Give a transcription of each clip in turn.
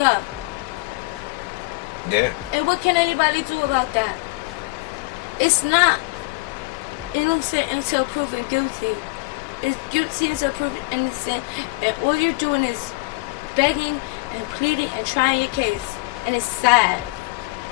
up. Yeah. And what can anybody do about that? It's not innocent until proven guilty. It's guilty until proven innocent. And all you're doing is begging and pleading and trying your case. And it's sad.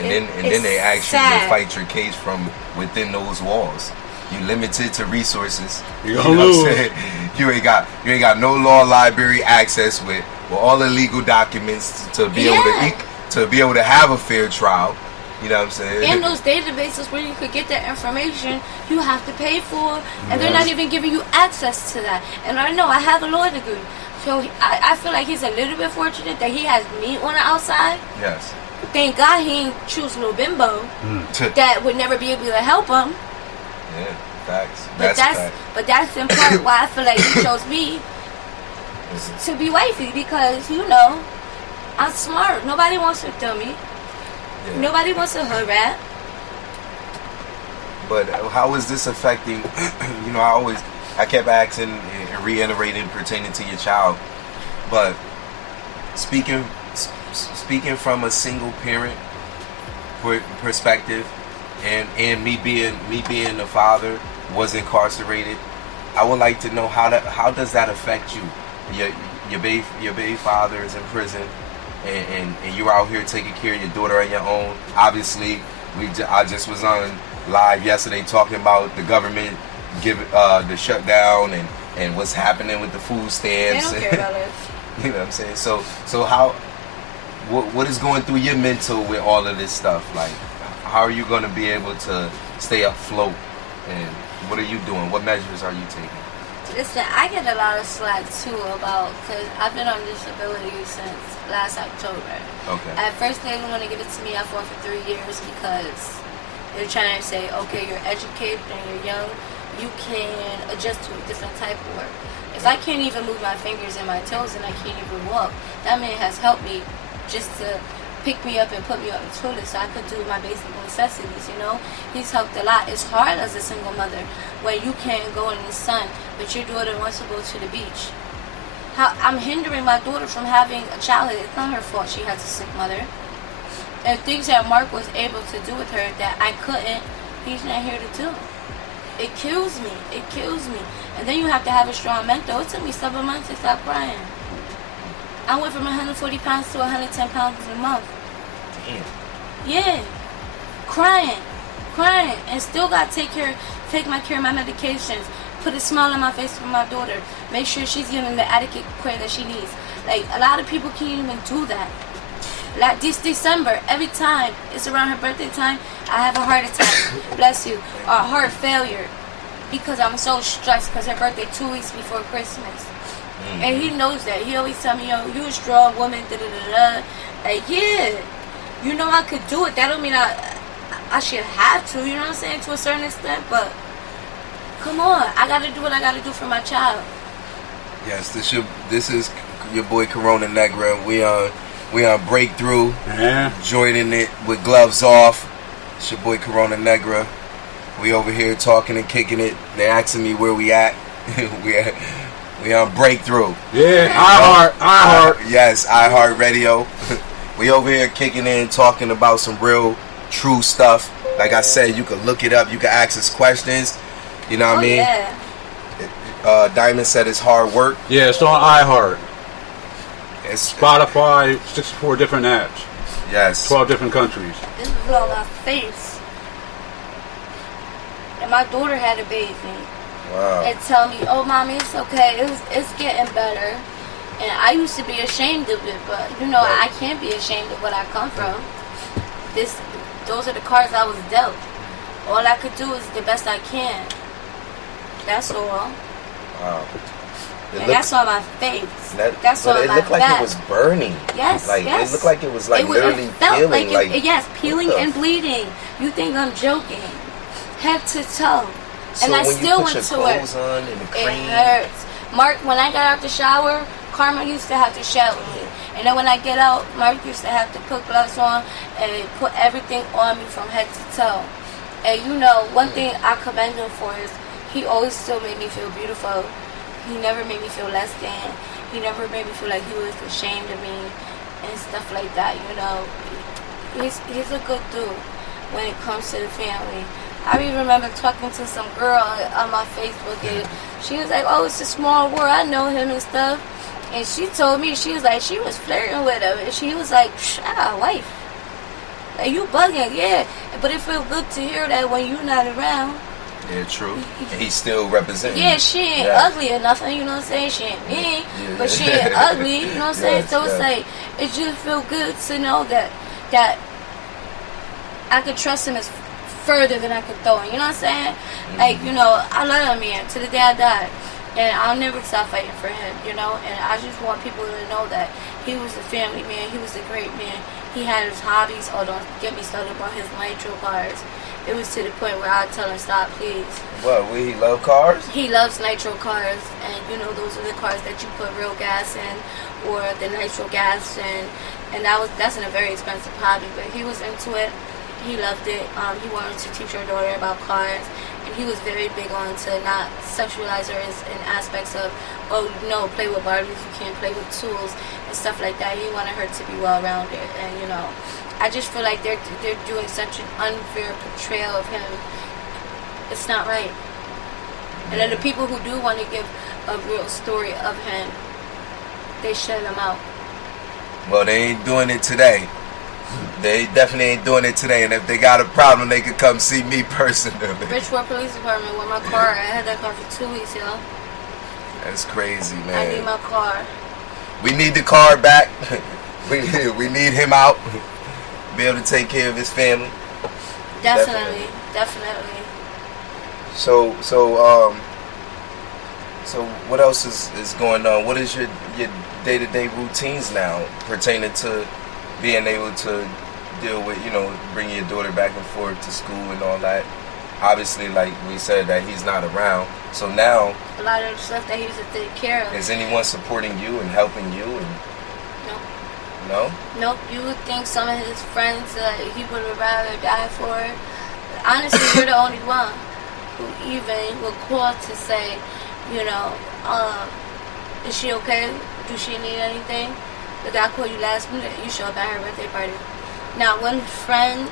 And then they ask you to fight your case from within those walls. You limited to resources. You know what I'm saying? You ain't got no law library access with all the legal documents to be able to have a fair trial. You know what I'm saying? And those databases where you could get that information, you have to pay for, and they're not even giving you access to that. And I know I have a law degree, so I feel like he's a little bit fortunate that he has me on the outside. Yes. Thank God he ain't choose no bimbo that would never be able to help him. Yeah, facts. But that's in part why I feel like he chose me to be wifey, because I'm smart. Nobody wants a dummy. Yeah. Nobody wants a hood rat. But how is this affecting? I kept asking and reiterating pertaining to your child, but speaking from a single parent perspective, and me being the father, was incarcerated, I would like to know how does that affect you? Your baby father is in prison, and you're out here taking care of your daughter on your own. Obviously, I just was on live yesterday talking about the government the shutdown and what's happening with the food stamps. They don't care about it. You know what I'm saying? So how? What is going through your mental with all of this stuff? Like, how are you going to be able to stay afloat? And what are you doing? What measures are you taking? Listen, I get a lot of slack too because I've been on disability since last October. Okay. At first they didn't want to give it to me. I fought for 3 years because they're trying to say, okay, you're educated and you're young, you can adjust to a different type of work. If I can't even move my fingers and my toes and I can't even walk, that man has helped me just to pick me up and put me on the toilet so I could do my basic necessities, He's helped a lot. It's hard as a single mother when you can't go in the sun, but your daughter wants to go to the beach. I'm hindering my daughter from having a childhood. It's not her fault she has a sick mother. And things that Mark was able to do with her that I couldn't, he's not here to do. It kills me. It kills me. And then you have to have a strong mental. It took me 7 months to stop crying. I went from 140 pounds to 110 pounds in a month. Damn. Yeah. Crying, and still got to take my care of my medications, put a smile on my face for my daughter, make sure she's getting the adequate care that she needs. Like, a lot of people can't even do that. Like this December, every time it's around her birthday time, I have a heart attack, bless you, or a heart failure, because I'm so stressed because her birthday 2 weeks before Christmas. And he knows that. He always tell me, you a strong woman, da-da-da-da. Like, yeah, I could do it. That don't mean I should have to, you know what I'm saying, to a certain extent, but come on, I gotta do what I gotta do for my child. Yes, this is your boy Corona Negra. We on Breakthrough, joining it with Gloves Off. It's your boy Corona Negra. We over here talking and kicking it. They asking me where we at. We on Breakthrough. Yeah, iHeart. Yes, iHeart Radio. We over here kicking in, talking about some real, true stuff. Like I said, you can look it up. You can ask us questions. You know what I mean? Yeah. Diamond said it's hard work. Yeah, it's on iHeart. It's Spotify, 64 different apps. Yes. 12 different countries. This is on my face. And my daughter had a baby. Wow. And tell me, oh, mommy, it's okay. It's getting better. And I used to be ashamed of it, but right. I can't be ashamed of what I come from. Those are the cards I was dealt. All I could do is the best I can. That's all. Wow. That's on my face. That's on my back. It looked like it was burning. Yes, yes. It looked like it was literally peeling. Yes, peeling and bleeding. You think I'm joking? Head to toe. So and I still went to work. It hurts. Mark, when I got out the shower, Karma used to have to shower me. And then when I get out, Mark used to have to put gloves on and put everything on me from head to toe. And one thing I commend him for is he always still made me feel beautiful. He never made me feel less than. He never made me feel like he was ashamed of me. and stuff like that. You know, he's a good dude when it comes to the family. I even remember talking to some girl on my Facebook, and she was like, "Oh, it's a small world. I know him and stuff." And she told me, she was like, she was flirting with him, and she was like, "I got a wife. Like, you bugging, yeah." But it feel good to hear that when you're not around. Yeah, true. And he's still representing. Yeah, she ain't ugly or nothing, you know what I'm saying? She ain't mean, but she ain't ugly, you know what I'm saying? So it's like, it just feel good to know that I could trust him as further than I could throw him, you know what I'm saying? Like, you know, I love that man to the day I die. And I'll never stop fighting for him, you know? And I just want people to know that he was a family man. He was a great man. He had his hobbies. Oh, don't get me started about his nitro cars. It was to the point where I'd tell him, stop, please. What, he love cars? He loves nitro cars. And, you know, those are the cars that you put real gas in, or the nitro gas in. And that's a very expensive hobby. But he was into it. He loved it. He wanted to teach our daughter about cars. And he was very big on to not sexualize her in aspects of, oh, no, play with Barbies, you can't play with tools and stuff like that. He wanted her to be well-rounded. And, you know, I just feel like they're doing such an unfair portrayal of him. It's not right. And then the people who do want to give a real story of him, they shut him out. Well, they ain't doing it today. They definitely ain't doing it today, and if they got a problem, they could come see me personally. Bridgeport Police Department with my car. I had that car for 2 weeks, yo. That's crazy, man. I need my car. We need the car back. We need him out. Be able to take care of his family. Definitely. So what else is going on? What is your day-to-day routines now pertaining to being able to deal with, you know, bringing your daughter back and forth to school and all that? Obviously, like we said, that he's not around. So now, a lot of the stuff that he used to take care of. Is anyone supporting you and helping you? And Nope. No? Nope. You would think some of his friends he would have rather died for. Honestly, you're the only one who even would call to say, you know, is she okay? Do she need anything? The guy called you last minute. You show up at her birthday party. Now, one friend,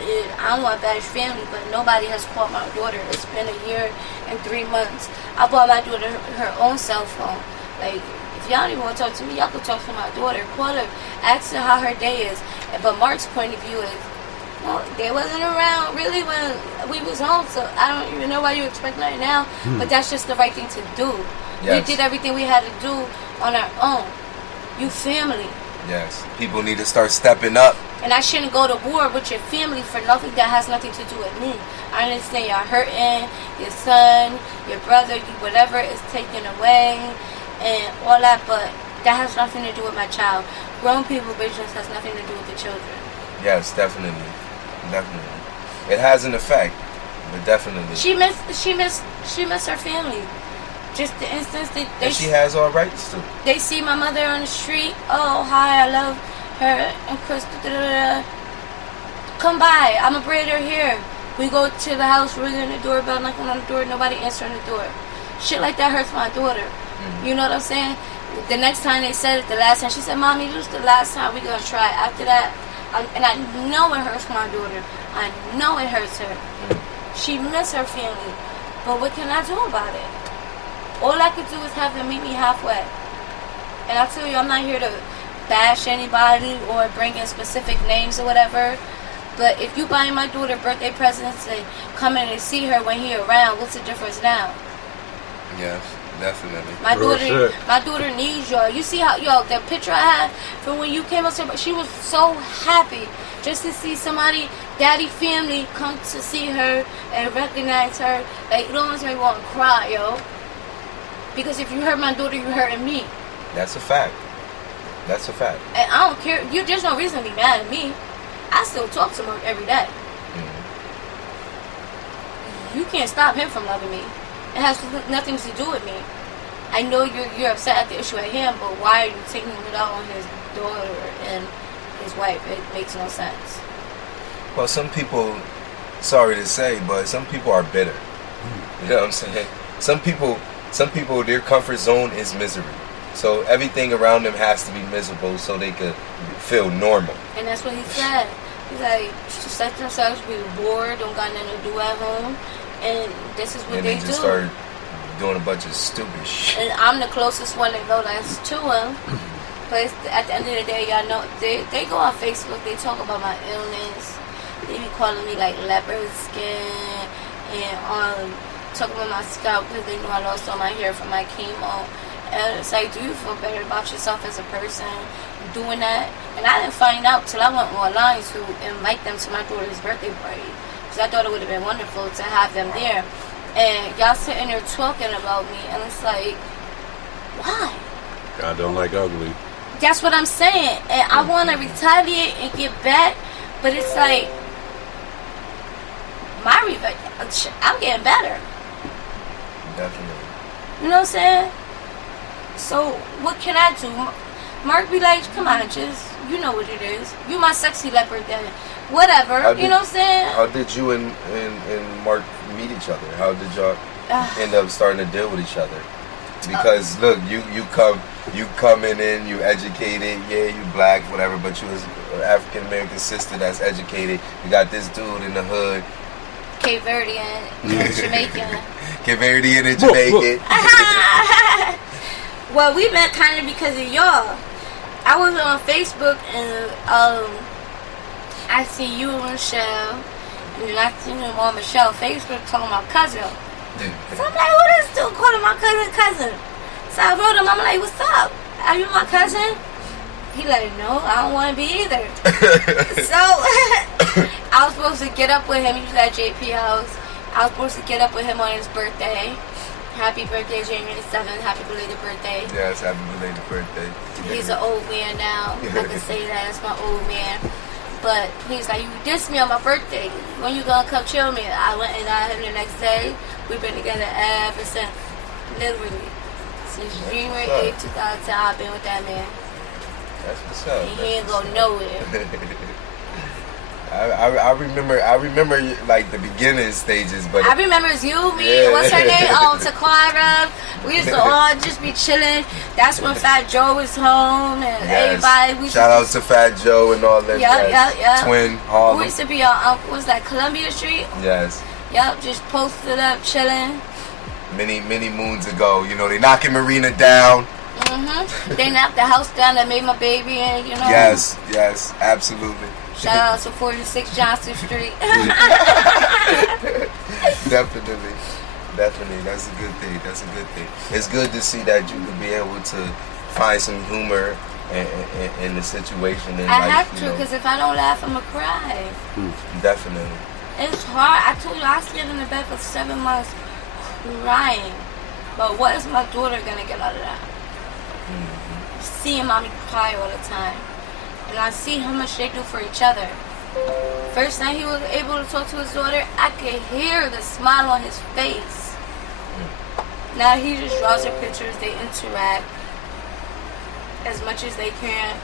I don't want to bash family, but nobody has called my daughter. It's been 1 year and 3 months. I bought my daughter her own cell phone. Like, if y'all don't even want to talk to me, y'all can talk to my daughter. Call her, ask her how her day is. But Mark's point of view is, well, they wasn't around really when we was home, so I don't even know why you expect nothing now. But that's just the right thing to do. Yes. We did everything we had to do on our own. You family. Yes. People need to start stepping up. And I shouldn't go to war with your family for nothing that has nothing to do with me. I understand y'all hurting, your son, your brother, whatever is taken away and all that, but that has nothing to do with my child. Grown people business has nothing to do with the children. Yes, definitely. It has an effect, but definitely. She missed her family. Just the instance that and she has all rights to. They see my mother on the street. Oh, hi, I love her and Chris. Come by. I'm a braider here. We go to the house, ringing the doorbell, knocking on the door, nobody answering the door. Shit like that hurts my daughter. You know what I'm saying? The next time they said it, the last time, she said, "Mommy, this is the last time we're going to try." After that, and I know it hurts my daughter. I know it hurts her. She missed her family. But what can I do about it? All I could do is have them meet me halfway. And I tell you, I'm not here to bash anybody or bring in specific names or whatever. But if you buy my daughter birthday presents and come in and see her when he around, what's the difference now? Yes, definitely. My daughter needs y'all. You see how, the picture I had from when you came up to her, she was so happy just to see somebody, daddy family, come to see her and recognize her. Like, it almost made me want to cry, yo. Because if you hurt my daughter, you're hurting me. That's a fact. And I don't care. There's no reason to be mad at me. I still talk to him every day. You can't stop him from loving me. It has nothing to do with me. I know you're upset at the issue at hand, but why are you taking it out on his daughter and his wife? It makes no sense. Well, some people, sorry to say, but some people are bitter. You know what I'm saying? Some people, their comfort zone is misery. So everything around them has to be miserable so they could feel normal. And that's what he said. He's like, just let themselves be bored, don't got nothing to do at home, and this is what And they they do. just started doing a bunch of stupid shit. And I'm the closest one that know that's to him. But at the end of the day, y'all know, they go on Facebook, they talk about my illness. They be calling me like leopard skin, and talking about my scalp because they know I lost all my hair from my chemo. And it's like, do you feel better about yourself as a person doing that? And I didn't find out till I went online to invite them to my daughter's birthday party. Because I thought it would have been wonderful to have them there. And y'all sitting there talking about me, and it's like, why? God don't like ugly. That's what I'm saying. And I want to retaliate and get back, but it's like, my revenge, I'm getting better. Definitely. You know what I'm saying? So, what can I do? Mark be like, come on, just, you know what it is. You my sexy leopard then. Whatever, you know what I'm saying? How did you and Mark meet each other? How did y'all end up starting to deal with each other? Because look, you coming in, you educated, yeah, you black, whatever, but you was an African American sister that's educated. You got this dude in the hood, Cape Verdean and Jamaican. Cape Verdean and Jamaican. Well, we met kind of because of y'all. I was on Facebook and I see you and Michelle, and then I seen them on Michelle Facebook talking about cousin. So I'm like, what is still calling my cousin? So I wrote him, I'm like, what's up? Are you my cousin? He like, no, I don't want to be either. So I was supposed to get up with him. He was at JP house. I was supposed to get up with him on his birthday. Happy birthday, January 7th. Happy belated birthday. Yes, happy belated birthday. He's an old man now. I can say that. It's my old man. But he's like, you dissed me on my birthday. When you gonna come chill me? I went and got him the next day. We've been together ever since. Literally. Since January 8th, 2010, I've been with that man. That's what's up. And he ain't go nowhere. I remember like the beginning stages, but I remember you, me, what's her name? Taquara. We used to all just be chilling. That's when Fat Joe was home and everybody. Shout out to Fat Joe and all that. Yeah. Twin Harlem. We used to be on, what's that, Columbia Street? Yes. Yep, just posted up, chilling. Many moons ago, you know, they knocking Marina down. They knocked the house down that made my baby in, you know. Yes, absolutely. Shout out to 46 Johnson Street. Definitely. That's a good thing. It's good to see that you can be able to find some humor in the situation. And I have to, because if I don't laugh, I'm going to cry. Definitely. It's hard. I told you, I stayed in the bed for 7 months crying. But what is my daughter going to get out of that? Seeing mommy cry all the time. And I see how much they do for each other. First time he was able to talk to his daughter, I could hear the smile on his face. Now he just draws her pictures, they interact as much as they can.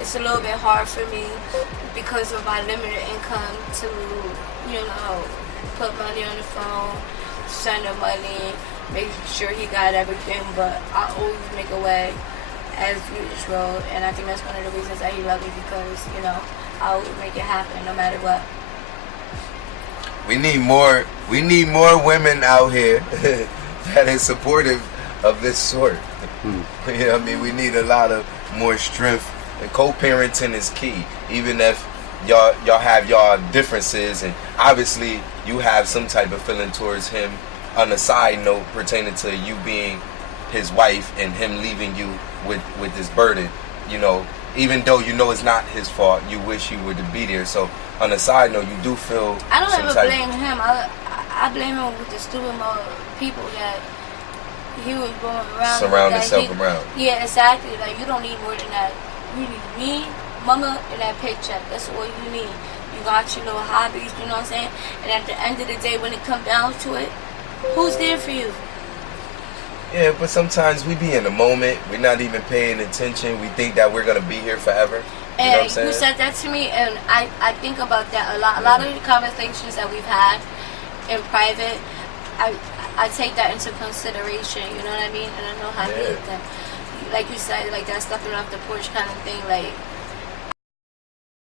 It's a little bit hard for me because of my limited income to, you know, put money on the phone, send him money, make sure he got everything, but I always make a way as usual, and I think that's one of the reasons that he loved me, because, you know, I always make it happen no matter what. We need more women out here that is supportive of this sort. You know what I mean? We need a lot of more strength, and co-parenting is key. Even if y'all have y'all differences, and obviously you have some type of feeling towards him on a side note pertaining to you being his wife and him leaving you with this burden, you know, even though you know it's not his fault, you wish he would be there. So on a side note, you do feel I don't ever blame him. I blame him with the stupid people that he was going around. Surround himself around. Yeah, exactly. Like, you don't need more than that. You need me, mama, and that paycheck. That's all you need. You got your little hobbies, you know what I'm saying? And at the end of the day, when it comes down to it, who's there for you? Yeah, but sometimes we be in the moment. We're not even paying attention. We think that we're going to be here forever. You know what I'm saying? You said that to me, and I think about that a lot. A lot of the conversations that we've had in private, I take that into consideration, you know what I mean? And I know how to lead them. like you said, like that stepping off the porch kind of thing, like